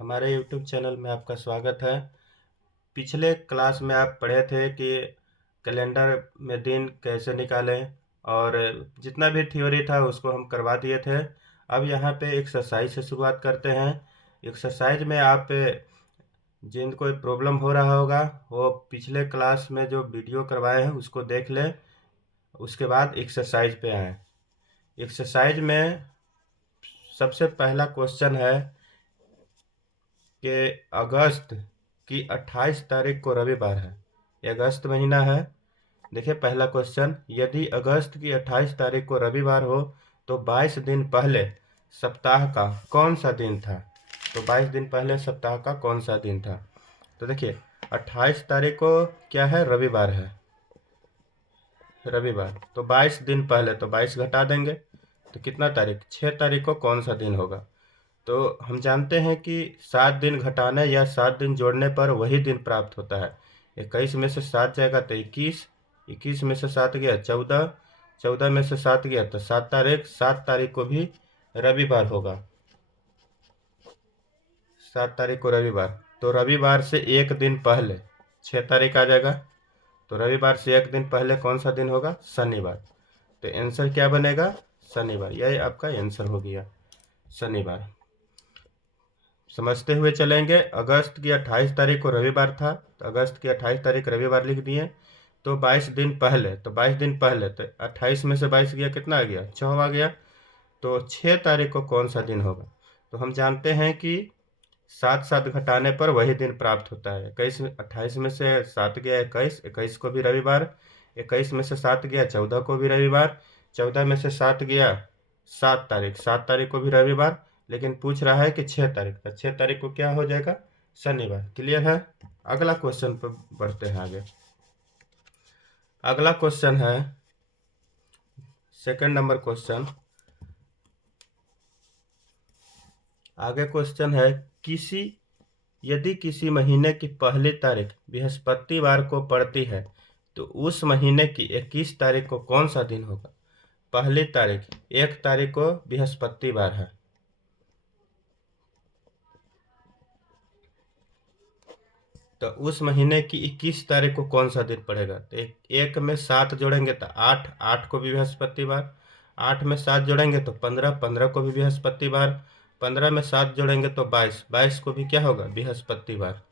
हमारे YouTube channel में आपका स्वागत है। पिछले क्लास में आप पढ़े थे कि कैलेंडर में दिन कैसे निकालें और जितना भी थ्योरी था उसको हम करवा दिए थे। अब यहाँ पे एक्सरसाइज से शुरुआत करते हैं। एक्सरसाइज में आप जिनको कोई प्रॉब्लम हो रहा होगा वो पिछले क्लास में जो वीडियो करवाए हैं उसको देख लें, उसके बाद एक्सरसाइज पे आएँ। एक्सरसाइज में सबसे पहला क्वेश्चन है कि अगस्त की 28 तारीख को रविवार है। ये अगस्त महीना है। देखिए पहला क्वेश्चन, यदि अगस्त की 28 तारीख को रविवार हो तो 22 दिन पहले सप्ताह का कौन सा दिन था? तो 22 दिन पहले सप्ताह का कौन सा दिन था? तो देखिए 28 तारीख को क्या है? रविवार है। रविवार तो 22 दिन पहले, तो 22 घटा देंगे तो कितना तारीख? 6 तारीख को कौन सा दिन होगा? तो हम जानते हैं कि 7 दिन घटाने या 7 दिन जोड़ने पर वही दिन प्राप्त होता है। 21 में से 7 जाएगा तो 21, 21 में से 7 गया 14, 14 में से 7 गया तो 7 तारीख, 7 तारीख को भी रविवार होगा। 7 तारीख को रविवार, तो रविवार से एक दिन पहले 6 तारीख आ जाएगा। तो रविवार से एक दिन पहले कौन सा दिन होगा? शनिवार। तो आंसर क्या बनेगा? शनिवार। यही आपका आंसर हो गया, शनिवार। समझते हुए चलेंगे। अगस्त की 28 तारीख को रविवार था, तो अगस्त की 28 तारीख रविवार लिख दिए। तो 22 दिन पहले, तो 22 दिन पहले, तो 28 में से 22 गया, कितना आ गया? 6 आ गया। तो 6 तारीख को कौन सा दिन होगा? तो हम जानते हैं कि 7 7 घटाने पर वही दिन प्राप्त होता है। 21 28 में से 7 गया 21, 21 को भी रविवार। 21 में से 7 गया 14 को भी रविवार। 14 में से 7 गया 7 तारीख, 7 तारीख को भी रविवार। लेकिन पूछ रहा है कि 6 तारीख, तो 6 तारीख को क्या हो जाएगा? शनिवार। क्लियर है? अगला क्वेश्चन पर बढ़ते हैं आगे। अगला क्वेश्चन है सेकंड नंबर क्वेश्चन। आगे क्वेश्चन है, यदि किसी महीने की पहली तारीख बृहस्पतिवार को पड़ती है तो उस महीने की 21 तारीख को कौन सा दिन होगा? पहली तारीख 1 तारीख को बृहस्पतिवार है, तो उस महीने की 21 तारीख को कौन सा दिन पड़ेगा? तो एक में 7 जोड़ेंगे तो 8, 8 को भी बृहस्पतिवार। 8 में 7 जोड़ेंगे तो 15, 15 को भी बृहस्पतिवार। 15 में 7 जोड़ेंगे तो 22, 22 को भी क्या होगा? बृहस्पतिवार।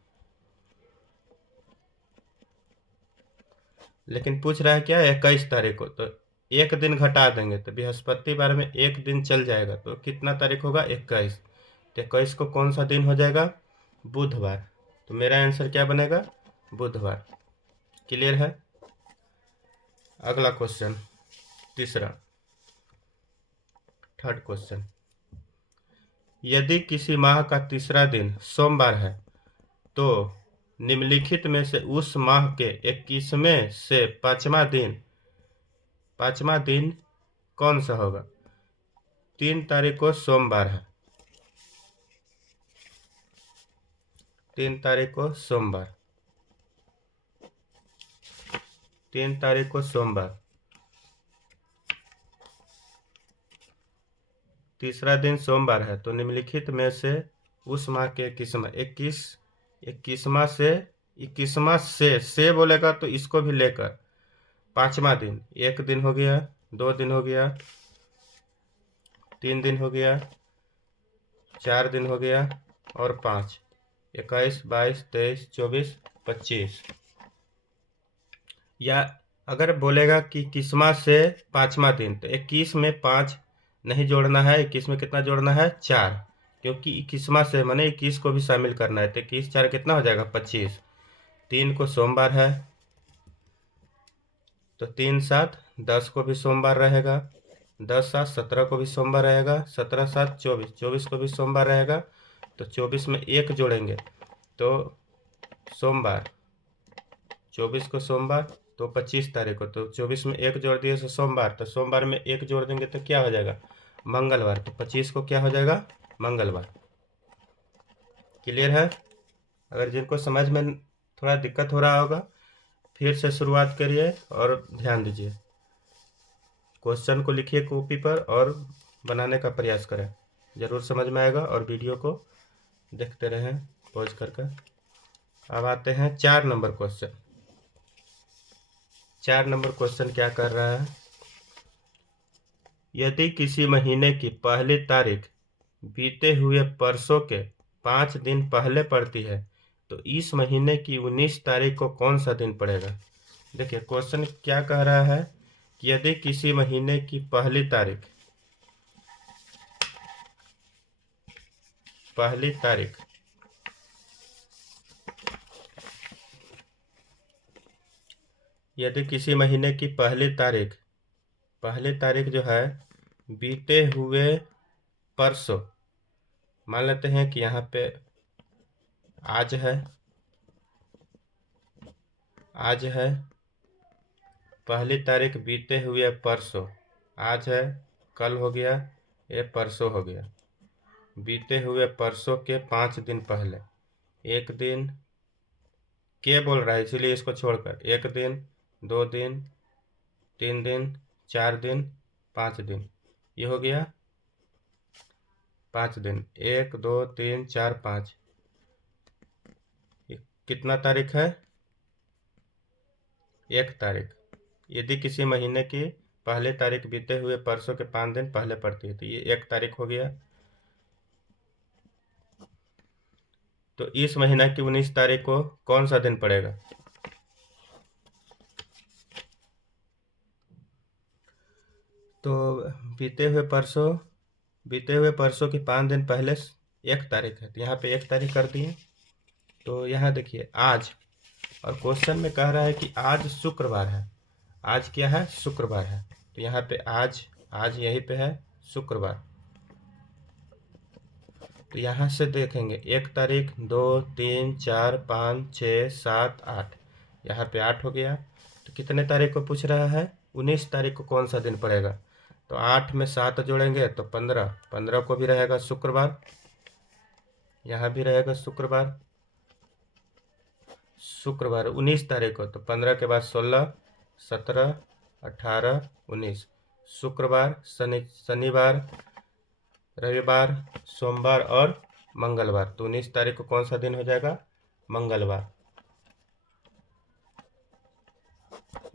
लेकिन पूछ रहा है क्या? 21 तारीख को, तो एक दिन घटा देंगे तो बृहस्पतिवार में एक दिन चल जाएगा, तो कितना तारीख होगा? 21। तो 21 को कौन सा दिन हो जाएगा? बुधवार। तो मेरा आंसर क्या बनेगा? बुधवार। क्लियर है? अगला क्वेश्चन, तीसरा, थर्ड क्वेश्चन, यदि किसी माह का तीसरा दिन सोमवार है तो निम्नलिखित में से उस माह के 21वें से पांचवा दिन कौन सा होगा? 3 तारीख को सोमवार है, 3 तारीख को सोमवार, 3 तारीख को सोमवार, तीसरा दिन सोमवार है, तो निम्नलिखित में से उस माह के 21वां से बोलेगा तो इसको भी लेकर पांचवा दिन, 1 दिन हो गया, 2 दिन हो गया, 3 दिन हो गया, 4 दिन हो गया और 5, 21, 22, 23, 24, 25। या अगर बोलेगा कि किस्मा से पांचवा दिन, तो 21 में 5 नहीं जोड़ना है, 21 में कितना जोड़ना है? 4, क्योंकि किस्मा से माने 21 को भी शामिल करना है। तो 21 4 कितना हो जाएगा? 25। 3 को सोमवार है, तो 3 7 10 को भी सोमवार रहेगा, 10 7 17 को भी सोमवार रहेगा, 17 7 24, 24 को भी सोमवार रहेगा। तो 24 में 1 जोड़ेंगे तो सोमवार, 24 को सोमवार, तो 25 तारीख को, तो 24 में 1 जोड़ दिए तो सोमवार, तो सोमवार में 1 जोड़ देंगे तो क्या हो जाएगा? मंगलवार। तो 25 को क्या हो जाएगा? मंगलवार। क्लियर है? अगर जिनको समझ में थोड़ा दिक्कत हो रहा होगा फिर से शुरुआत करिए और ध्यान दीजिए, क्वेश्चन को लिखिए कॉपी पर और बनाने का प्रयास करें, ज़रूर समझ में आएगा और वीडियो को देखते रहें पॉज करके। अब आते हैं 4 नंबर क्वेश्चन। 4 नंबर क्वेश्चन क्या कर रहा है, यदि किसी महीने की पहली तारीख बीते हुए परसों के 5 दिन पहले पड़ती है तो इस महीने की 19 तारीख को कौन सा दिन पड़ेगा। देखिए क्वेश्चन क्या कह रहा है कि यदि किसी महीने की पहली तारीख यदि किसी महीने की पहली तारीख जो है बीते हुए परसों, मान लेते हैं कि यहाँ पे आज है पहली तारीख बीते हुए परसों, आज है, कल हो गया, ये परसों हो गया, बीते हुए परसों के 5 दिन पहले, एक दिन के बोल रहा है इसीलिए इसको छोड़कर 1 दिन, 2 दिन, 3 दिन, 4 दिन, 5 दिन, ये हो गया 5 दिन, 1 2 3 4 5, कितना तारीख है, 1 तारीख। यदि किसी महीने की पहली तारीख बीते हुए परसों के 5 दिन पहले पड़ती है तो ये 1 तारीख हो गया। तो इस महीना की 19 तारीख को कौन सा दिन पड़ेगा। तो बीते हुए परसों के 5 दिन पहले 1 तारीख है तो यहाँ पे 1 तारीख कर दिए। तो यहाँ देखिए आज, और क्वेश्चन में कह रहा है कि आज शुक्रवार है, आज क्या है, शुक्रवार है, तो यहाँ पे आज यहीं पे है शुक्रवार। तो यहाँ से देखेंगे 1 तारीख, 2 3 4 5 6 7 8, यहाँ पे 8 हो गया। तो कितने तारीख को पूछ रहा है, 19 तारीख को कौन सा दिन पड़ेगा। तो 8 में 7 जोड़ेंगे तो 15 को भी रहेगा शुक्रवार, यहाँ भी रहेगा शुक्रवार 19 तारीख को। तो 15 के बाद 16 17 18 19, शुक्रवार, शनिवार, रविवार, सोमवार और मंगलवार। तो 19 तारीख को कौन सा दिन हो जाएगा, मंगलवार।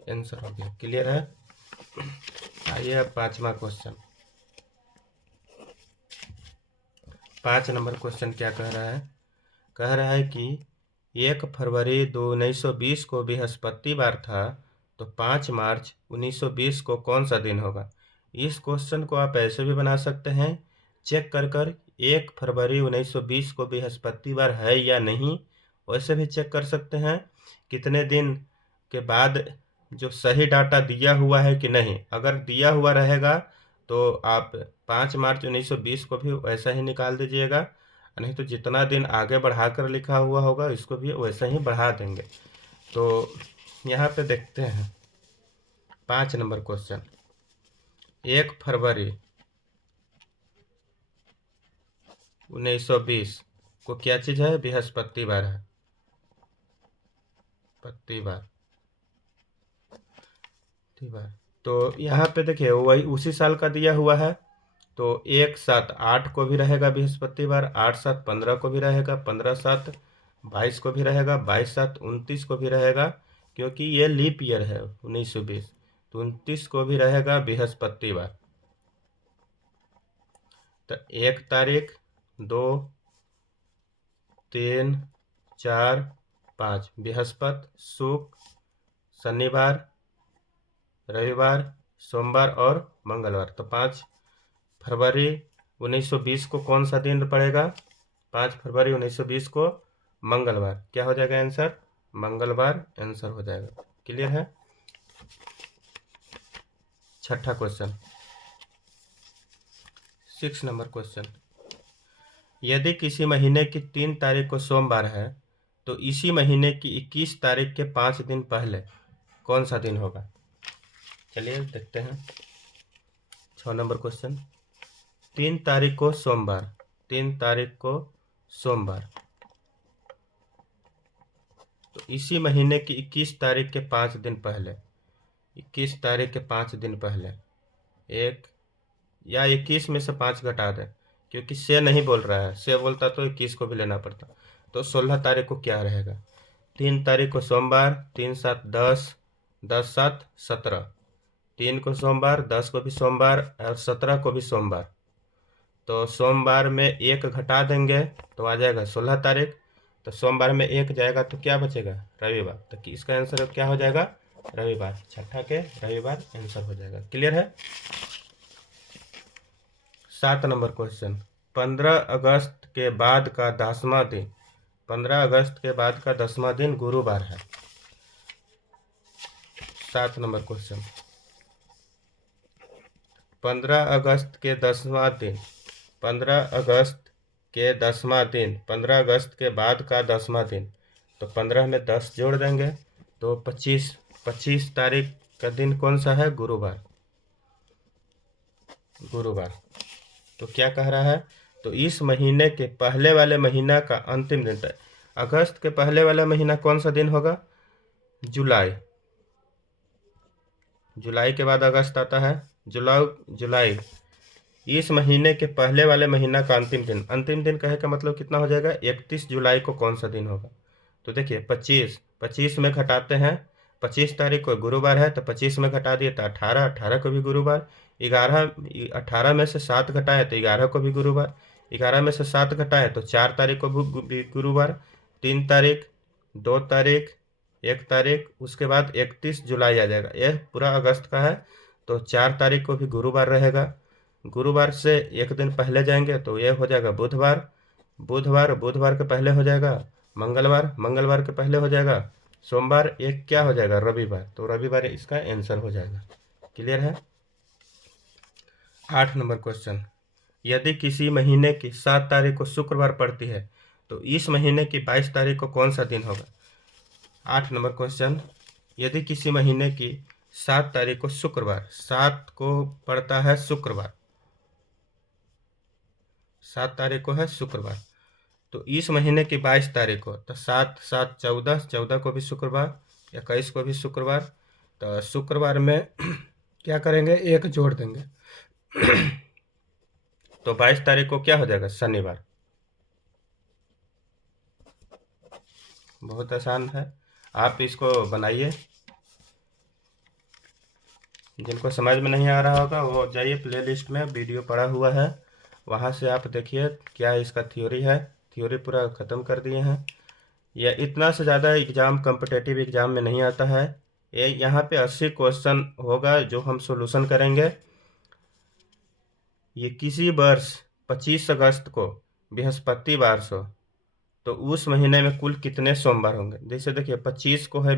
आंसर हो गया, क्लियर है। आइए अब 5वां क्वेश्चन। 5 नंबर क्वेश्चन क्या कह रहा है कि 1 फरवरी 1920 को बृहस्पतिवार था तो 5 मार्च 1920 को कौन सा दिन होगा। इस क्वेश्चन को आप ऐसे भी बना सकते हैं, चेक कर 1 फरवरी 1920 को बृहस्पतिवार है या नहीं, वैसे भी चेक कर सकते हैं कितने दिन के बाद जो सही डाटा दिया हुआ है कि नहीं। अगर दिया हुआ रहेगा तो आप 5 मार्च 1920 को भी वैसा ही निकाल दीजिएगा, नहीं तो जितना दिन आगे बढ़ाकर लिखा हुआ होगा इसको भी वैसा ही बढ़ा देंगे। तो यहाँ पे देखते हैं 5 नंबर क्वेश्चन। 1 फरवरी 1920 को क्या चीज़ है, बृहस्पतिवार है, तो यहाँ पे देखिए वही उसी साल का दिया हुआ है। तो 1 7 8 को भी रहेगा बृहस्पतिवार, 8 7 15 को भी रहेगा, 15 7 22 को भी रहेगा, 22 7 29 को भी रहेगा, क्योंकि ये लीप ईयर है 1920, तो 29 को भी रहेगा बृहस्पतिवार। तो 1 तारीख, 2 3 4 5 बृहस्पति, शुक्र, शनिवार, रविवार, सोमवार और मंगलवार। तो 5 फरवरी 1920 को कौन सा दिन पड़ेगा, 5 फरवरी 1920 को मंगलवार। क्या हो जाएगा आंसर, मंगलवार आंसर हो जाएगा, क्लियर है। 6ठा क्वेश्चन, 6 नंबर क्वेश्चन। यदि किसी महीने की 3 तारीख को सोमवार है तो इसी महीने की 21 तारीख के 5 दिन पहले कौन सा दिन होगा। चलिए देखते हैं 6 नंबर क्वेश्चन। 3 तारीख को सोमवार, 3 तारीख को सोमवार, तो इसी महीने की 21 तारीख के 5 दिन पहले, 21 तारीख के 5 दिन पहले, एक या 21 में से 5 घटा दें, क्योंकि से नहीं बोल रहा है, से बोलता तो 21 को भी लेना पड़ता। तो 16 तारीख को क्या रहेगा? 3 तारीख को सोमवार, 3 7 10, 10 7 17, 3 को सोमवार, 10 को भी सोमवार और 17 को भी सोमवार। तो सोमवार में एक घटा देंगे तो आ जाएगा 16 तारीख। तो सोमवार में एक जाएगा तो क्या बचेगा? रविवार। तो इसका आंसर क्या हो जाएगा? रविवार। छठा के रविवार आंसर हो जाएगा। क्लियर है? 7 नंबर क्वेश्चन, 15 अगस्त के बाद का 10वां दिन, 15 अगस्त के बाद का 10वां दिन गुरुवार है। 7 नंबर क्वेश्चन, 15 अगस्त के 10वां दिन, 15 अगस्त के 10वां दिन, 15 अगस्त के बाद का 10वां दिन। तो 15 में 10 जोड़ देंगे तो 25 तारीख का दिन कौन सा है? गुरुवार। गुरुवार। तो क्या कह रहा है? तो इस महीने के पहले वाले महीना का अंतिम दिन है। अगस्त के पहले वाला महीना कौन सा दिन होगा? जुलाई। जुलाई के बाद अगस्त आता है। जुलाई। इस महीने के पहले वाले महीना का अंतिम दिन, अंतिम दिन कहे का मतलब कितना हो जाएगा? 31 जुलाई को कौन सा दिन होगा? तो देखिए 25 में घटाते हैं, 25 तारीख को गुरुवार है तो 25 में घटा दिए तो 18 को भी गुरुवार। 18 में से 7 घटाए तो 11 को भी गुरुवार। 11 में से 7 घटाए तो 4 तारीख को भी गुरुवार। 3 तारीख, 2 तारीख, 1 तारीख, उसके बाद 31 जुलाई आ जाएगा। यह पूरा अगस्त का है तो 4 तारीख को भी गुरुवार रहेगा। गुरुवार से एक दिन पहले जाएंगे तो ये हो जाएगा बुधवार। बुधवार के पहले हो जाएगा मंगलवार के पहले हो जाएगा सोमवार। एक क्या हो जाएगा? रविवार। तो रविवार इसका आंसर हो जाएगा। क्लियर है? 8 नंबर क्वेश्चन, यदि किसी महीने की 7 तारीख को शुक्रवार पड़ती है तो इस महीने की 22 तारीख को कौन सा दिन होगा? 8 नंबर क्वेश्चन, यदि किसी महीने की 7 तारीख को शुक्रवार, 7 को पड़ता है शुक्रवार, 7 तारीख को है शुक्रवार, तो इस महीने की 22 तारीख को, तो 7 7 14, 14 को भी शुक्रवार, 21 को भी शुक्रवार। तो शुक्रवार में क्या करेंगे? एक जोड़ देंगे तो 22 तारीख को क्या हो जाएगा? शनिवार। बहुत आसान है, आप इसको बनाइए। जिनको समझ में नहीं आ रहा होगा वो जाइए प्लेलिस्ट में, वीडियो पड़ा हुआ है, वहाँ से आप देखिए क्या इसका थ्योरी है। थ्योरी पूरा ख़त्म कर दिए हैं। यह इतना से ज़्यादा एग्ज़ाम कॉम्पिटेटिव एग्ज़ाम में नहीं आता है। ये यहाँ पे 80 क्वेश्चन होगा जो हम सॉल्यूशन करेंगे। ये किसी वर्ष 25 अगस्त को बृहस्पतिवार से, तो उस महीने में कुल कितने सोमवार होंगे? जैसे देखिए 25 को है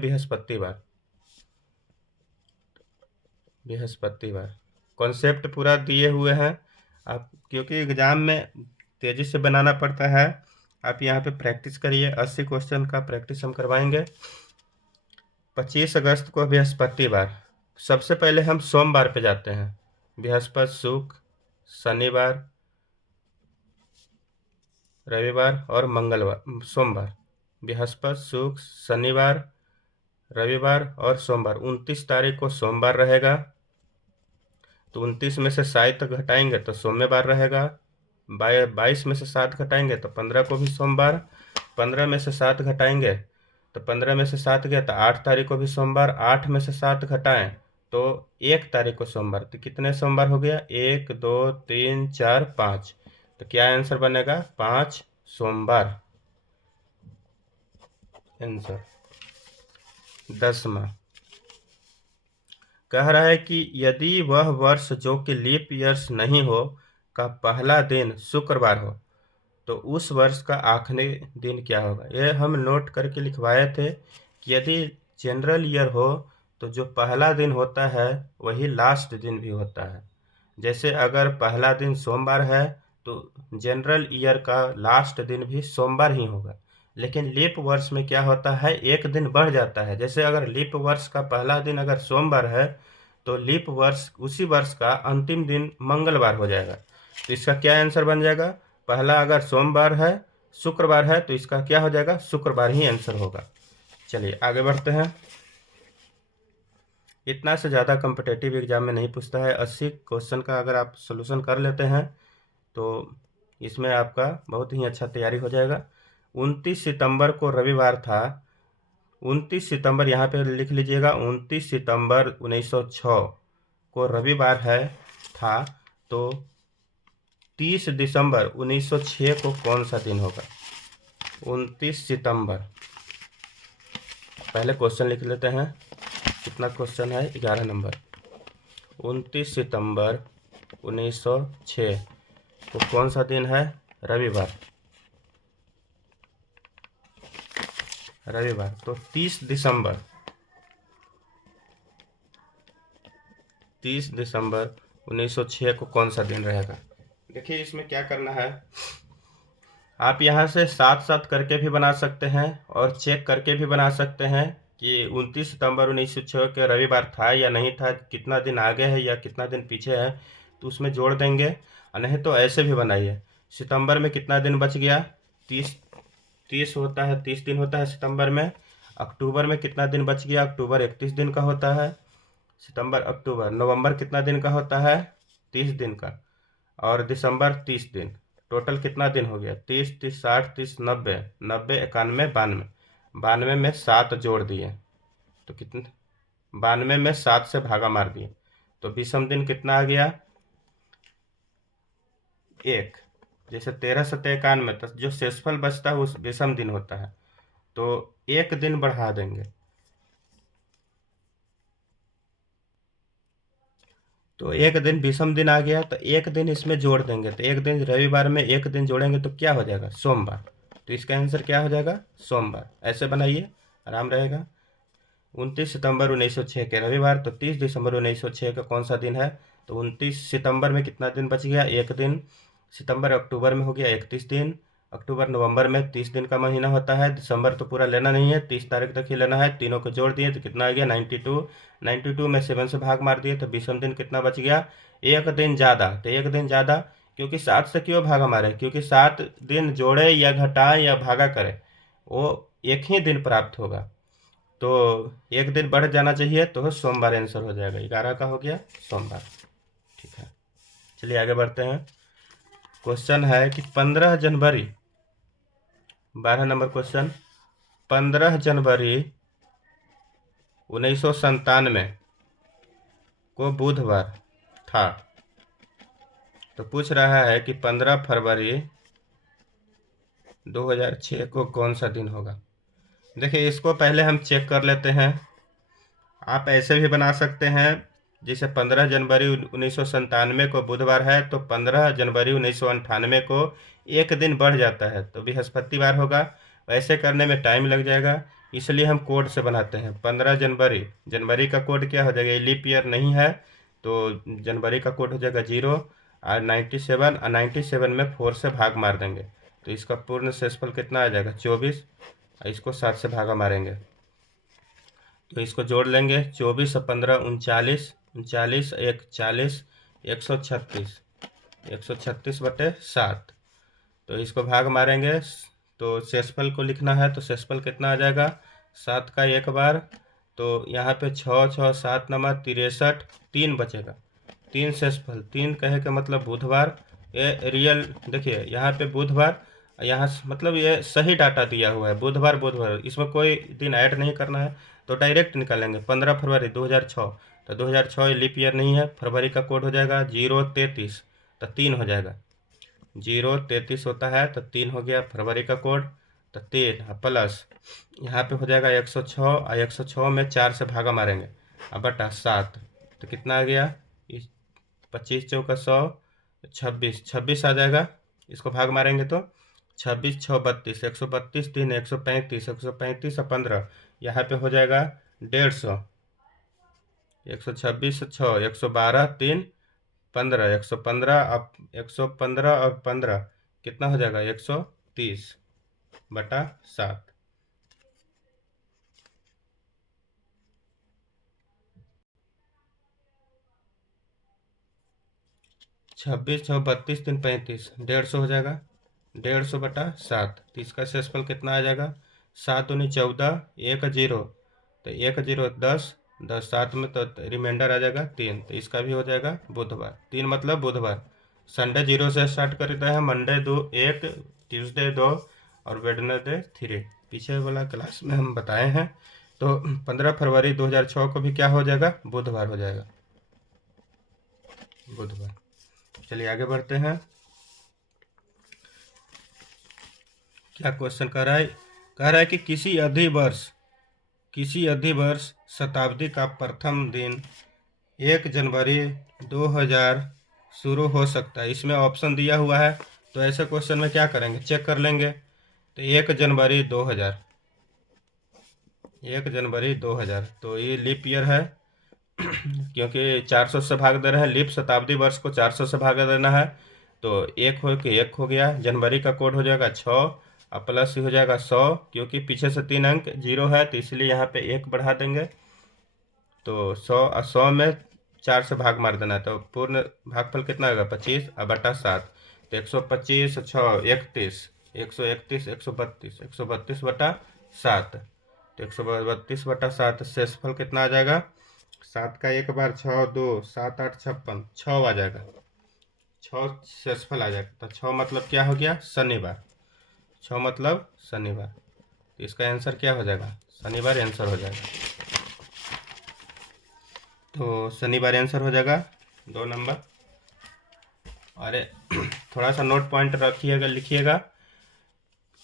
बृहस्पतिवार, कॉन्सेप्ट पूरा दिए हुए हैं आप, क्योंकि एग्ज़ाम में तेज़ी से बनाना पड़ता है। आप यहाँ पे प्रैक्टिस करिए, 80 क्वेश्चन का प्रैक्टिस हम करवाएंगे। 25 अगस्त को बृहस्पतिवार, सबसे पहले हम सोमवार पे जाते हैं। बृहस्पति, शुक्र, शनिवार, रविवार और मंगलवार, सोमवार। बृहस्पति, शुक्र, शनिवार, रविवार और सोमवार। 29 तारीख को सोमवार रहेगा, तो 29 में से 7 घटाएंगे तो सोमवार रहेगा। 22 में से 7 घटाएंगे तो 15 को भी सोमवार। 15 में से 7 घटाएंगे तो 15 में से 7 गया तो 8 तारीख को भी सोमवार। 8 में से 7 घटाएं तो 1 तारीख को सोमवार। तो कितने सोमवार हो गया? 1 2 3 4 5। तो क्या आंसर बनेगा? 5 सोमवार आंसर। 10वां कह रहा है कि यदि वह वर्ष जो कि लीप ईयर्स नहीं हो का पहला दिन शुक्रवार हो तो उस वर्ष का आखिरी दिन क्या होगा? यह हम नोट करके लिखवाए थे कि यदि जनरल ईयर हो तो जो पहला दिन होता है वही लास्ट दिन भी होता है। जैसे अगर पहला दिन सोमवार है तो जनरल ईयर का लास्ट दिन भी सोमवार ही होगा। लेकिन लीप वर्ष में क्या होता है? एक दिन बढ़ जाता है। जैसे अगर लीप वर्ष का पहला दिन अगर सोमवार है तो लीप वर्ष उसी वर्ष का अंतिम दिन मंगलवार हो जाएगा। तो इसका क्या आंसर बन जाएगा? पहला अगर सोमवार है, शुक्रवार है, तो इसका क्या हो जाएगा? शुक्रवार ही आंसर होगा। चलिए आगे बढ़ते हैं। इतना से ज़्यादा कॉम्पिटेटिव एग्जाम में नहीं पूछता है। 80 क्वेश्चन का अगर आप सोल्यूशन कर लेते हैं तो इसमें आपका बहुत ही अच्छा तैयारी हो जाएगा। 29 सितंबर को रविवार था। 29 सितंबर यहाँ पे लिख लीजिएगा, 29 सितंबर 1906 को रविवार है था। तो 30 दिसंबर 1906 को कौन सा दिन होगा? 29 सितंबर, पहले क्वेश्चन लिख लेते हैं। कितना क्वेश्चन है? 11 नंबर। 29 सितंबर 1906 को कौन सा दिन है? रविवार। रविवार। तो 30 दिसंबर 1906 को कौन सा दिन रहेगा? देखिए इसमें क्या करना है, आप यहाँ से साथ साथ करके भी बना सकते हैं और चेक करके भी बना सकते हैं कि 29 सितंबर 1906 के रविवार था या नहीं था, कितना दिन आगे है या कितना दिन पीछे है, तो उसमें जोड़ देंगे। और नहीं तो ऐसे भी बनाइए, सितंबर में कितना दिन बच गया? 30 होता है, 30 दिन होता है सितंबर में। अक्टूबर में कितना दिन बच गया? अक्टूबर 31 दिन का होता है। सितंबर, अक्टूबर, नवंबर कितना दिन का होता है? 30 दिन का। और दिसंबर 30 दिन। टोटल कितना दिन हो गया? 30, 30, 60, 30, 90, 90, 91, 92। 92 में 7 जोड़ दिए तो कितने? 92 में 7 से भागा मार दिए तो विषम दिन कितना आ गया? 1। जैसे 13 सत्ते 91, तो जो शेषफल बचता है उस विषम दिन होता है, तो 1 दिन बढ़ा देंगे। तो 1 दिन विषम दिन आ गया, तो 1 दिन इसमें जोड़ देंगे। तो 1 दिन, रविवार में 1 दिन जोड़ेंगे तो क्या हो जाएगा? सोमवार। तो इसका आंसर क्या हो जाएगा? सोमवार। ऐसे बनाइए, आराम रहेगा। 29 सितंबर 1906 के रविवार, तो 30 दिसंबर 1906 का कौन सा दिन है? तो 29 सितंबर में कितना दिन बच गया? 1 दिन। सितंबर अक्टूबर में हो गया 31 दिन। अक्टूबर नवंबर में 30 दिन का महीना होता है। दिसंबर तो पूरा लेना नहीं है, 30 तारीख तक ही लेना है। तीनों को जोड़ दिए तो कितना आ गया? 92। 92 में 7 से भाग मार दिए तो विषम दिन कितना बच गया? 1 दिन ज़्यादा। तो 1 दिन ज़्यादा, क्योंकि 7 से क्यों भागा मारे? क्योंकि 7 दिन जोड़े या घटाएं या भागा करें, वो एक ही दिन प्राप्त होगा। तो 1 दिन बढ़ जाना चाहिए, तो सोमवार आंसर हो जाएगा। 11 का हो गया सोमवार। ठीक है, चलिए आगे बढ़ते हैं। क्वेश्चन है कि 15 जनवरी, 12 नंबर क्वेश्चन, 15 जनवरी 1997 को बुधवार था। तो पूछ रहा है कि 15 फरवरी 2006 को कौन सा दिन होगा? देखिए इसको पहले हम चेक कर लेते हैं। आप ऐसे भी बना सकते हैं, जैसे 15 जनवरी 1997 को बुधवार है, तो 15 जनवरी 1998 को 1 दिन बढ़ जाता है तो बृहस्पतिवार होगा। वैसे करने में टाइम लग जाएगा, इसलिए हम कोड से बनाते हैं। 15 जनवरी, जनवरी का कोड क्या हो जाएगा? लीप ईयर नहीं है तो जनवरी का कोड हो जाएगा 0। और 97, और 97 में 4 से भाग मार देंगे तो इसका पूर्ण शेषफल कितना आ जाएगा? 24। इसको 7 से भागा मारेंगे तो इसको जोड़ लेंगे। 24 और 15, 39, 39, 1, 40, 136, 136/7। तो इसको भाग मारेंगे तो शेषफल को लिखना है, तो शेषफल कितना आ जाएगा? 7 का 1 बार, तो यहाँ पे 6, 6, 7 नंबर 63, 3 बचेगा। 3 शेषफल, 3 कहे का मतलब बुधवार। ये रियल, देखिए यहाँ पे बुधवार, यहाँ मतलब ये सही डाटा दिया हुआ है, बुधवार बुधवार, इसमें कोई दिन ऐड नहीं करना है तो डायरेक्ट निकालेंगे। 15 फरवरी 2006, तो 2006 लीप ईयर नहीं है। फरवरी का कोड हो जाएगा 033, तो 3 हो जाएगा। 033 होता है तो 3 हो गया फरवरी का कोड, तो 3 प्लस यहाँ पे हो जाएगा 106, और 106 में 4 से भागा मारेंगे अब बटा 7, तो कितना आ गया? 25 चौका 100, 26, 26 आ जाएगा। इसको भाग मारेंगे तो 26, 6, 32, 132, 3, 135, 135 और 15, यहाँ पे हो जाएगा 150। 126, 6, 112, 3, 15, 115, अब 115 और 15 कितना हो जाएगा? 130/7। 26, 6, 32, 3, 35, 150 हो जाएगा। 150/7, तो इसका शेषफल कितना आ जाएगा? 7 दूनी 14, 1 0, तो 1 0 10, 10 7 में तो रिमाइंडर आ जाएगा 3, तो इसका भी हो जाएगा बुधवार। 3 मतलब बुधवार। संडे 0 से स्टार्ट करते हैं, मंडे 2 1, ट्यूसडे 2 और वेडनेसडे 3। पीछे वाला क्लास में हम बताए हैं। तो 15 फरवरी 2006 को भी क्या हो जाएगा, बुधवार हो जाएगा, बुधवार। चलिए आगे बढ़ते हैं। क्या क्वेश्चन कह रहा है, कि किसी अधिवर्ष शताब्दी का प्रथम दिन 1 जनवरी 2000 शुरू हो सकता है। इसमें ऑप्शन दिया हुआ है, तो ऐसे क्वेश्चन में क्या करेंगे, चेक कर लेंगे। तो 1 जनवरी 2000, 1 जनवरी 2000, तो ये लीप ईयर है क्योंकि 400 से भाग दे रहे हैं, लीप शताब्दी वर्ष को 400 से भाग देना है। तो 1 हो गया, जनवरी का कोड हो जाएगा 6 और प्लस हो जाएगा 100, क्योंकि पीछे से 3 अंक 0 है तो इसलिए यहाँ पे 1 बढ़ा देंगे। तो 100 में 4 से भाग मार देना है, तो पूर्ण भागफल कितना होगा, 25 और बटा 7। तो 125 6 31, 131 132, 132 बटा 7। तो 132 बटा 7, शेषफल कितना आ जाएगा, 7 का 1 बार 6 2 7 8 56, 6 आ जाएगा, 6 शेषफल आ जाएगा। तो 6 मतलब क्या हो गया, शनिवार, 6 मतलब शनिवार। तो इसका आंसर क्या हो जाएगा, शनिवार आंसर हो जाएगा। तो शनिवार आंसर हो जाएगा 2 नंबर। अरे थोड़ा सा नोट पॉइंट रखिएगा, लिखिएगा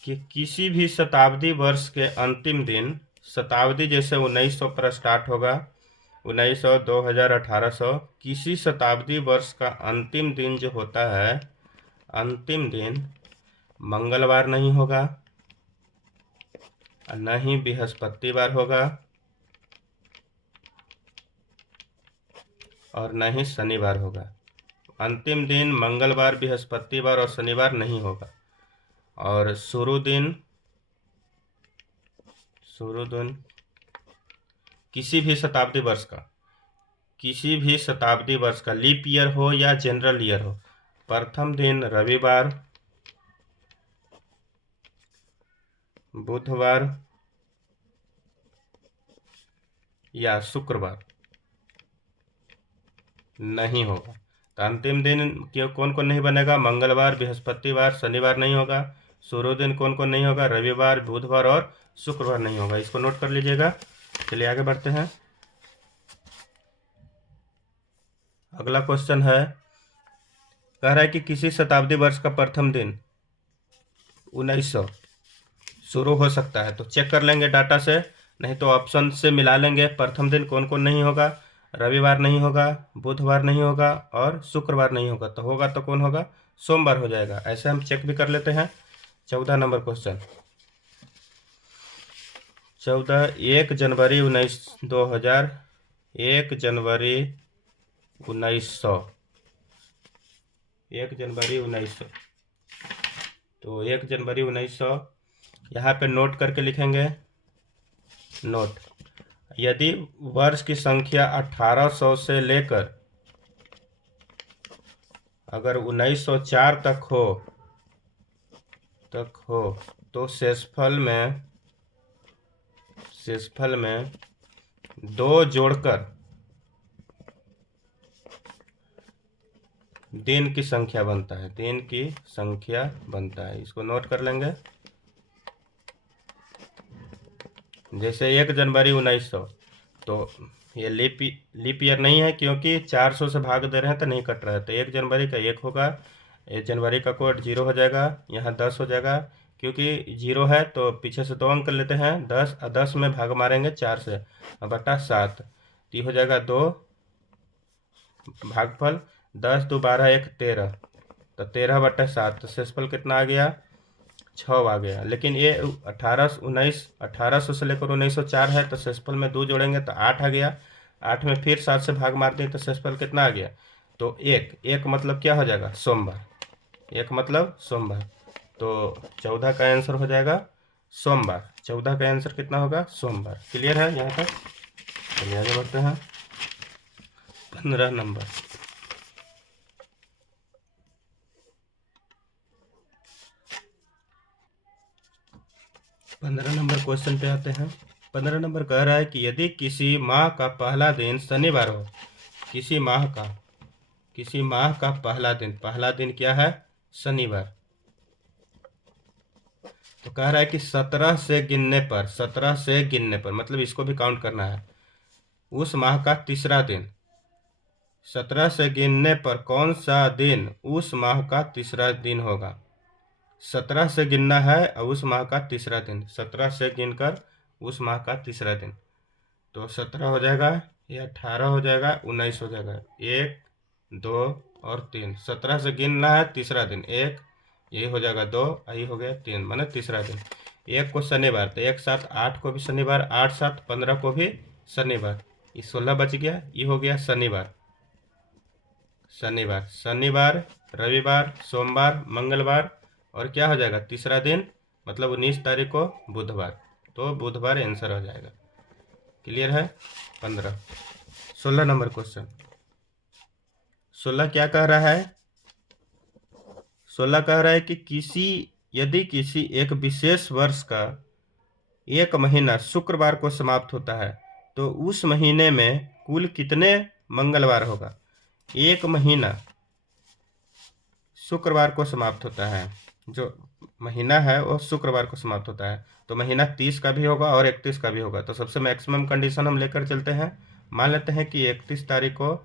कि किसी भी शताब्दी वर्ष के अंतिम दिन, शताब्दी जैसे 1900 पर स्टार्ट होगा, 1900 2000 1800, किसी शताब्दी वर्ष का अंतिम दिन जो होता है, अंतिम दिन मंगलवार नहीं होगा, न ही बृहस्पतिवार होगा और न ही शनिवार होगा। अंतिम दिन मंगलवार, बृहस्पतिवार और शनिवार नहीं होगा। और शुरू दिन किसी भी शताब्दी वर्ष का लीप ईयर हो या जनरल ईयर हो, प्रथम दिन रविवार, बुधवार या शुक्रवार नहीं होगा। तो अंतिम दिन कौन कौन नहीं बनेगा, मंगलवार, बृहस्पतिवार, शनिवार नहीं होगा। शुरू दिन कौन कौन नहीं होगा, रविवार, बुधवार और शुक्रवार नहीं होगा। इसको नोट कर लीजिएगा। चलिए आगे बढ़ते हैं। अगला क्वेश्चन है, कह रहा है कि किसी शताब्दी वर्ष का प्रथम दिन 1900 शुरू हो सकता है। तो चेक कर लेंगे डाटा से, नहीं तो ऑप्शन से मिला लेंगे। प्रथम दिन कौन कौन नहीं होगा, रविवार नहीं होगा, बुधवार नहीं होगा और शुक्रवार नहीं होगा। तो होगा तो कौन होगा, सोमवार हो जाएगा। ऐसे हम चेक भी कर लेते हैं। 14 नंबर क्वेश्चन, 14 1 जनवरी 2000, 1 जनवरी 1900, 1 जनवरी 1900। तो 1 जनवरी 1900 यहाँ पे नोट करके लिखेंगे। नोट, यदि वर्ष की संख्या 1800 से लेकर अगर 1904 तक हो तो शेषफल में 2 जोड़कर दिन की संख्या बनता है, इसको नोट कर लेंगे। जैसे 1 जनवरी 1900, तो ये लीप ईयर नहीं है क्योंकि 400 से भाग दे रहे हैं तो नहीं कट रहा है। तो 1 जनवरी का 1 होगा, 1 जनवरी का कोड 0 हो जाएगा, यहाँ 10 हो जाएगा। क्योंकि 0 है तो पीछे से 2 अंक कर लेते हैं, 10 और 10 में भाग मारेंगे 4 से, बटा 7। तो ये हो जाएगा 2 भागफल, 10 2 12 1 13, तो 13 बटा 7। तो शेषफल कितना आ गया, 6 आ गया। लेकिन ये 1800 से लेकर 1904 है, तो शेषफल में 2 जोड़ेंगे तो 8 आ गया। 8 में फिर 7 से भाग मार दें तो शेषफल कितना आ गया, तो 1 मतलब क्या हो जाएगा, सोमवार, 1 मतलब सोमवार। तो 14 का आंसर हो जाएगा सोमवार। 14 का आंसर कितना होगा, सोमवार। क्लियर है यहाँ तक। चलिए आगे बढ़ते हैं। 15 नंबर, 15 नंबर क्वेश्चन पे आते हैं। 15 नंबर कह रहा है कि यदि किसी माह का पहला दिन शनिवार हो, किसी माह का किसी माह का पहला दिन क्या है? शनिवार। तो कह रहा है कि 17 से गिनने पर मतलब इसको भी काउंट करना है। उस माह का तीसरा दिन, 17 से गिनने पर कौन सा दिन उस माह का तीसरा दिन होगा? 17 से गिनना है और उस माह का तीसरा दिन, 17 से गिनकर उस माह का तीसरा दिन। तो 17 हो जाएगा, ये 18 हो जाएगा, 19 हो जाएगा। 1 2 और 3, 17 से गिनना है तीसरा दिन, 1, ये हो जाएगा 2, ये हो गया 3, माने तीसरा दिन। 1 को शनिवार, तो 1 7 8 को भी शनिवार, 8 7 15 को भी शनिवार, ये 16 बच गया, ये हो गया शनिवार। शनिवार, रविवार, सोमवार, मंगलवार, और क्या हो जाएगा तीसरा दिन, मतलब 19 तारीख को बुधवार। तो बुधवार आंसर हो जाएगा। क्लियर है? 15। 16 नंबर क्वेश्चन। 16 क्या कह रहा है? 16 कह रहा है कि यदि किसी एक विशेष वर्ष का एक महीना शुक्रवार को समाप्त होता है तो उस महीने में कुल कितने मंगलवार होगा? एक महीना शुक्रवार को समाप्त होता है, जो महीना है वो शुक्रवार को समाप्त होता है, तो महीना 30 का भी होगा और 31 का भी होगा। तो सबसे मैक्सिमम कंडीशन हम लेकर चलते हैं। मान लेते हैं कि 31 तारीख को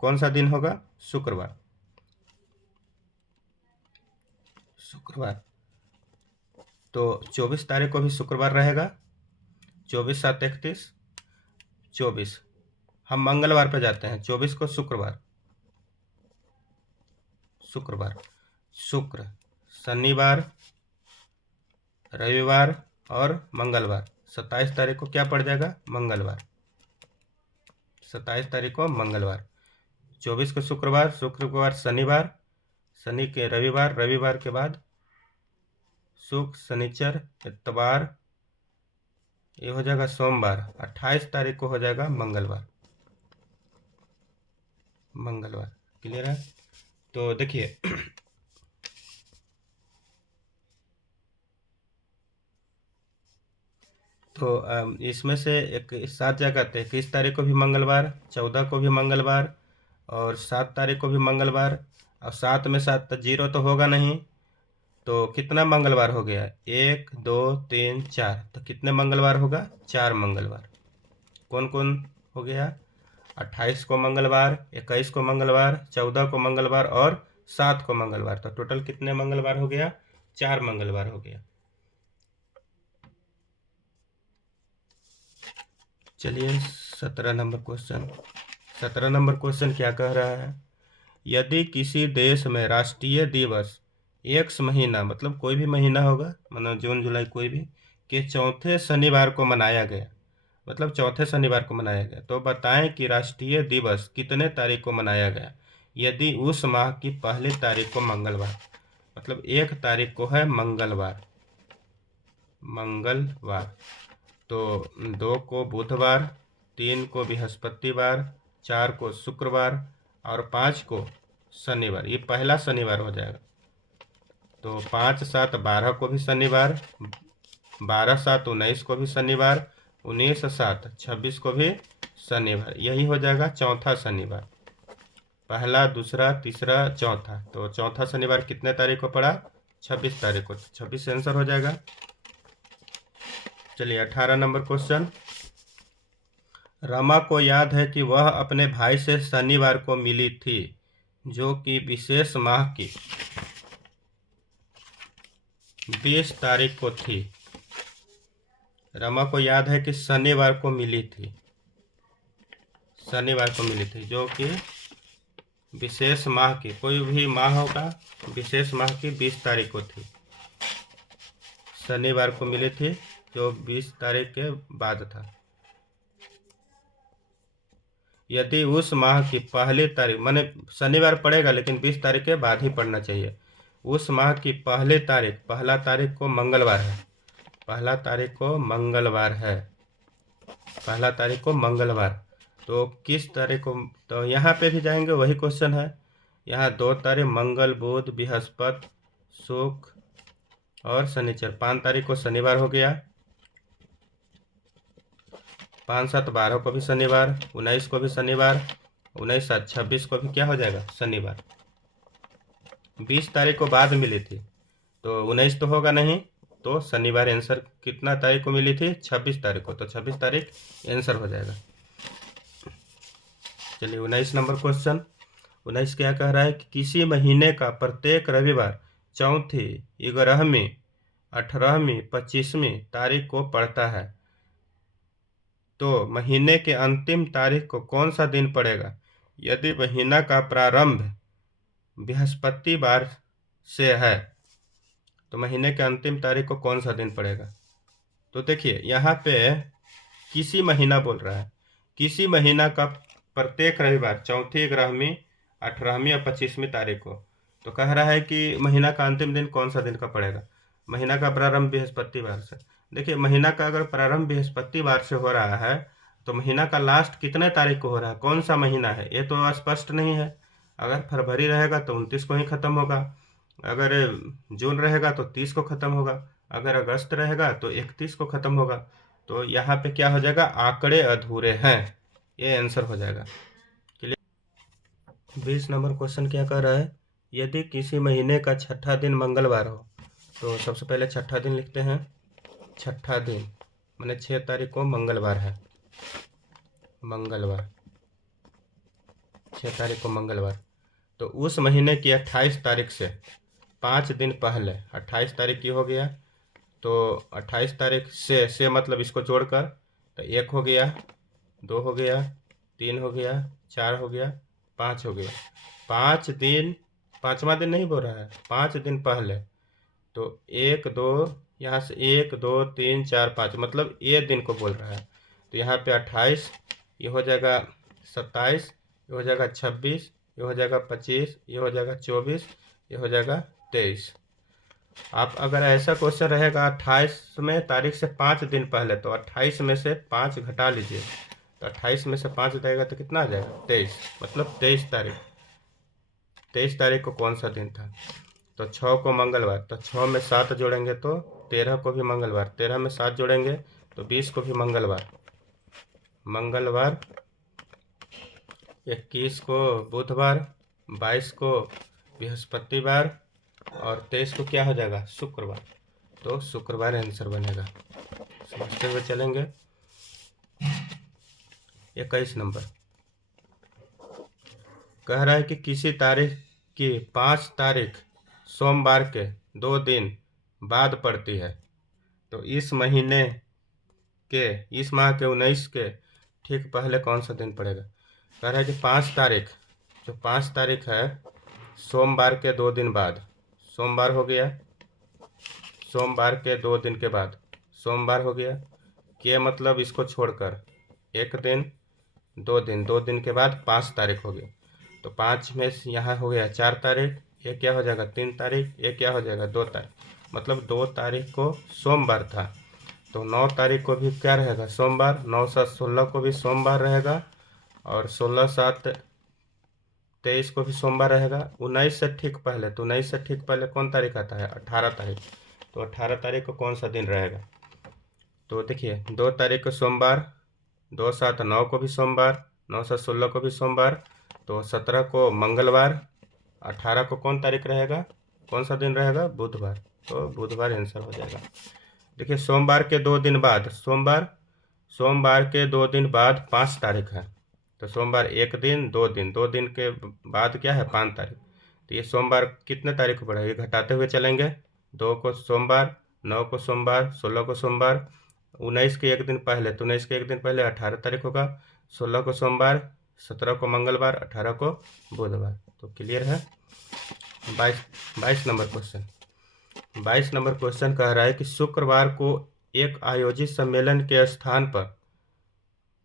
कौन सा दिन होगा? शुक्रवार। तो 24 तारीख को भी शुक्रवार रहेगा। 24 7 31, 24 हम मंगलवार पे जाते हैं, 24 को शुक्रवार, शुक्र, शनिवार, रविवार और मंगलवार। 27 तारीख को क्या पड़ जाएगा? मंगलवार। 27 तारीख को मंगलवार। 24 को शुक्रवार, शनिवार, शनि के रविवार के बाद शुक्र, शनिचर, इतवार, ये हो जाएगा सोमवार। 28 तारीख को हो जाएगा मंगलवार। क्लियर है? तो देखिए तो इसमें से एक 7 जगह थे, 21 तारीख को भी मंगलवार, 14 को भी मंगलवार और 7 तारीख को भी मंगलवार। और 7 में 7 तो 0 तो होगा नहीं, तो कितना मंगलवार हो गया? 1 2 3 4, तो कितने मंगलवार होगा? 4 मंगलवार। कौन कौन हो गया? 28 को मंगलवार, 21 को मंगलवार, 14 को मंगलवार और 7 को मंगलवार। तो टोटल कितने मंगलवार हो गया? 4 मंगलवार हो गया। चलिए 17 नंबर क्वेश्चन। 17 नंबर क्वेश्चन क्या कह रहा है? यदि किसी देश में राष्ट्रीय दिवस एक्स महीना, मतलब कोई भी महीना होगा, मतलब जून जुलाई कोई भी, के चौथे शनिवार को मनाया गया, मतलब चौथे शनिवार को मनाया गया, तो बताएं कि राष्ट्रीय दिवस कितने तारीख को मनाया गया यदि उस माह की पहली तारीख को मंगलवार, मतलब 1 तारीख को है मंगलवार, तो 2 को बुधवार, 3 को बृहस्पतिवार, 4 को शुक्रवार और 5 को शनिवार। ये पहला शनिवार हो जाएगा। तो 5 7 12 को भी शनिवार, 12 7 19 को भी शनिवार, 19 7 26 को भी शनिवार। यही हो जाएगा चौथा शनिवार। पहला, दूसरा, तीसरा, चौथा। तो चौथा शनिवार कितने तारीख को पड़ा? 26 तारीख को। 26 आंसर हो जाएगा। चलिए 18 नंबर क्वेश्चन। रमा को याद है कि वह अपने भाई से शनिवार को मिली थी, जो कि विशेष माह की 20 तारीख को थी। रमा को याद है कि शनिवार को मिली थी, जो कि विशेष माह की, कोई भी माह होगा, विशेष माह की 20 तारीख को थी, शनिवार को मिली थी, जो 20 तारीख के बाद था। यदि उस माह की पहली तारीख, माने शनिवार पड़ेगा लेकिन 20 तारीख के बाद ही पड़ना चाहिए। उस माह की पहली तारीख, पहला तारीख को मंगलवार है, तो किस तारीख को? तो यहाँ पे भी जाएंगे, वही क्वेश्चन है। यहाँ 2 तारीख मंगल, बुध, बृहस्पति, शुक्र और शनिचर। 5 तारीख को शनिवार हो गया, 5 7 12 को भी शनिवार, 19 को भी शनिवार 19 7 26 को भी क्या हो जाएगा शनिवार। 20 तारीख को बाद मिली थी तो 19 तो होगा नहीं, तो शनिवार आंसर कितना तारीख को मिली थी 26 तारीख को, तो 26 तारीख आंसर हो जाएगा। चलिए 19 नंबर क्वेश्चन। 19 क्या कह रहा है कि किसी महीने का प्रत्येक रविवार चौथी, 11वीं, 18वीं, 25वीं तारीख को पड़ता है, तो महीने के अंतिम तारीख को कौन सा दिन पड़ेगा यदि महीना का प्रारंभ बृहस्पतिवार से है, तो महीने के अंतिम तारीख को कौन सा दिन पड़ेगा। तो देखिए यहाँ पे किसी महीना बोल रहा है, किसी महीना का प्रत्येक रविवार चौथी, 11वीं, 18वीं या 25वीं तारीख को, तो कह रहा है कि महीना का अंतिम दिन कौन सा दिन का पड़ेगा। महीना का प्रारंभ बृहस्पतिवार से। देखिए महीना का अगर प्रारंभ बृहस्पतिवार से हो रहा है तो महीना का लास्ट कितने तारीख को हो रहा है, कौन सा महीना है, ये तो स्पष्ट नहीं है। अगर फरवरी रहेगा तो 29 को ही खत्म होगा, अगर जून रहेगा तो 30 को खत्म होगा, अगर अगस्त रहेगा तो 31 को खत्म होगा। तो यहाँ पे क्या हो जाएगा, आंकड़े अधूरे हैं, ये आंसर हो जाएगा। क्लियर। 20 नंबर क्वेश्चन क्या कह रहा है, यदि किसी महीने का छठा दिन मंगलवार हो, तो सबसे पहले छठा दिन लिखते हैं। छठा दिन मैंने 6 तारीख को मंगलवार है, मंगलवार 6 तारीख को मंगलवार, तो उस महीने की 28 तारीख से 5 दिन पहले 28 तारीख की हो गया, तो 28 तारीख से मतलब इसको जोड़कर तो 1 हो गया, 2 हो गया, 3 हो गया, 4 हो गया, 5 हो गया। 5 दिन, 5वां दिन नहीं बोल रहा है, 5 दिन पहले, तो 1 2 यहाँ से 1 2 3 4 5 मतलब ये दिन को बोल रहा है। तो यहाँ पे 28, ये हो जाएगा 27, ये हो जाएगा 26, ये हो जाएगा 25, ये हो जाएगा 24, ये हो जाएगा 23। आप अगर ऐसा क्वेश्चन रहेगा 28 में तारीख से 5 दिन पहले, तो 28 में से 5 घटा लीजिए, तो 28 में से 5 जाएगा तो कितना आ जाएगा 23, मतलब 23 तारीख। 23 तारीख को कौन सा दिन था, तो 6 को मंगलवार, तो 6 में 7 जोड़ेंगे तो 13 को भी मंगलवार, 13 में 7 जोड़ेंगे तो 20 को भी मंगलवार, मंगलवार 21 को बुधवार, 22 को बृहस्पतिवार और 23 को क्या हो जाएगा शुक्रवार, तो शुक्रवार आंसर बनेगा। समझते हुए चलेंगे। 21 नंबर कह रहा है कि किसी तारीख की 5 तारीख सोमवार के 2 दिन बाद पड़ती है, तो इस महीने के, इस माह के 19 के ठीक पहले कौन सा दिन पड़ेगा। कह रहा है कि 5 तारीख, जो 5 तारीख है सोमवार के 2 दिन बाद, सोमवार हो गया, सोमवार के 2 दिन के बाद सोमवार हो गया, के मतलब इसको छोड़कर 1 दिन 2 दिन, 2 दिन के बाद 5 तारीख हो गई, तो 5 में यहाँ हो गया 4 तारीख, ये क्या हो जाएगा 3 तारीख, ये क्या हो जाएगा 2 तारीख, मतलब 2 तारीख को सोमवार था, तो 9 तारीख को भी क्या रहेगा सोमवार, 9 7 16 को भी सोमवार रहेगा, और 16 7 23 को भी सोमवार रहेगा। 19 से ठीक पहले, तो 19 से ठीक पहले कौन तारीख आता है 18 तारीख, तो 18 तारीख को कौन सा दिन रहेगा, तो देखिए 2 तारीख को सोमवार, 2 7 9 को भी सोमवार, 9 7 16 को भी सोमवार, तो 17 को मंगलवार, 18 को कौन तारीख रहेगा, कौन सा दिन रहेगा बुधवार, तो बुधवार आंसर हो जाएगा। देखिए सोमवार के 2 दिन बाद, सोमवार के 2 दिन बाद 5 तारीख है, तो सोमवार 1 दिन 2 दिन, 2 दिन के बाद क्या है 5 तारीख, तो ये सोमवार कितने तारीख को पड़ेगा, ये घटाते हुए चलेंगे, 2 को सोमवार, 9 को सोमवार, 16 को सोमवार, 19 के 1 दिन पहले, तो 19 के 1 दिन पहले 18 तारीख होगा, 16 को सोमवार, 17 को मंगलवार, 18 को बुधवार। तो क्लियर है। 22 नंबर क्वेश्चन। 22 नंबर क्वेश्चन कह रहा है कि शुक्रवार को एक आयोजित सम्मेलन के स्थान पर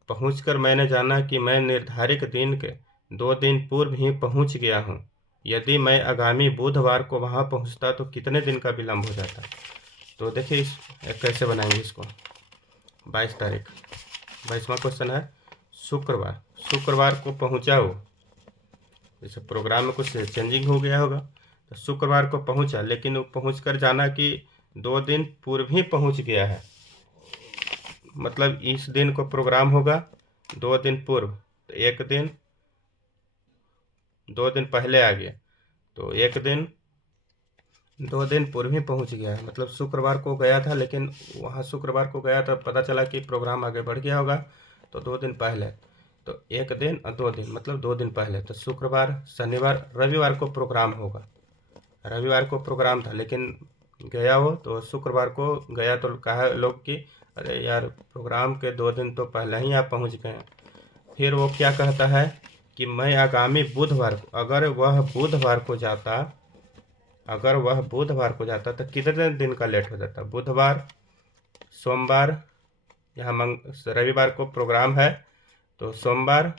पहुंचकर मैंने जाना कि मैं निर्धारित दिन के 2 दिन पूर्व ही पहुंच गया हूं। यदि मैं आगामी बुधवार को वहां पहुंचता तो कितने दिन का विलंब हो जाता। तो देखिए कैसे बनाएंगे इसको। 22 तारीख, 22वां क्वेश्चन है शुक्रवार को पहुंचा हो, जैसे प्रोग्राम में कुछ चेंजिंग हो गया होगा, तो शुक्रवार को पहुंचा, लेकिन वो पहुंच कर जाना कि 2 दिन पूर्व ही पहुंच गया है, मतलब इस दिन को प्रोग्राम होगा 2 दिन पूर्व, तो 1 दिन 2 दिन पहले आ गया, तो 1 दिन 2 दिन पूर्व ही पहुंच गया है। मतलब शुक्रवार को गया था, लेकिन वहाँ शुक्रवार को गया तो पता चला कि प्रोग्राम आगे बढ़ गया होगा, तो 2 दिन पहले। तो 1 दिन और 2 दिन मतलब 2 दिन पहले, तो शुक्रवार, शनिवार, रविवार को प्रोग्राम होगा। रविवार को प्रोग्राम था, लेकिन गया वो तो शुक्रवार को गया, तो कहा लोग कि अरे यार, प्रोग्राम के 2 दिन तो पहले ही आप पहुंच गए। फिर वो क्या कहता है कि मैं आगामी बुधवार को, अगर वह बुधवार को जाता तो कितने दिन का लेट हो जाता? बुधवार, सोमवार, यहाँ रविवार को प्रोग्राम है, तो सोमवार,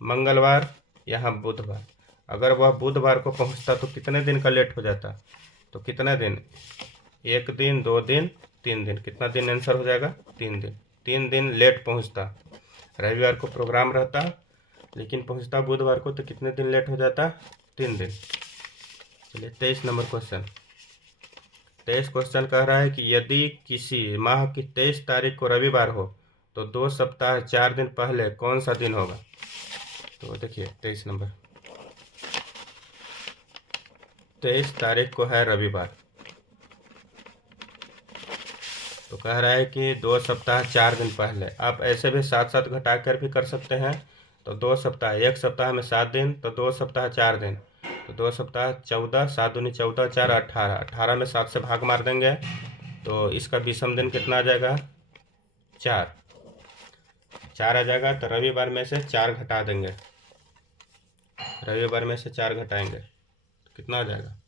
मंगलवार, यहाँ बुधवार। अगर वह बुधवार को पहुँचता तो कितने दिन का लेट हो जाता? तो कितने दिन? 1 दिन, 2 दिन, 3 दिन। कितना दिन आंसर हो जाएगा? 3 दिन। 3 दिन लेट पहुँचता। रविवार को प्रोग्राम रहता, लेकिन पहुँचता बुधवार को, तो कितने दिन लेट हो जाता? 3 दिन। चलिए 23 नंबर क्वेश्चन। 23 क्वेश्चन कह रहा है कि यदि किसी माह की 23 तारीख को रविवार हो तो 2 सप्ताह 4 दिन पहले कौन सा दिन होगा? तो देखिए 23 नंबर, 23 तारीख को है रविवार, तो कह रहा है कि 2 सप्ताह 4 दिन पहले। आप ऐसे भी साथ साथ घटा कर भी कर सकते हैं। तो 2 सप्ताह, 1 सप्ताह में 7 दिन, तो 2 सप्ताह 4 दिन, तो 2 सप्ताह 14, 7 दूनी 14, 4 18, 18 में 7 से भाग मार देंगे, तो इसका विषम दिन कितना आ जाएगा? 4 आ जाएगा। तो रविवार में से 4 घटा देंगे, रविवार में से 4 घटाएंगे तो कितना आ जाएगा?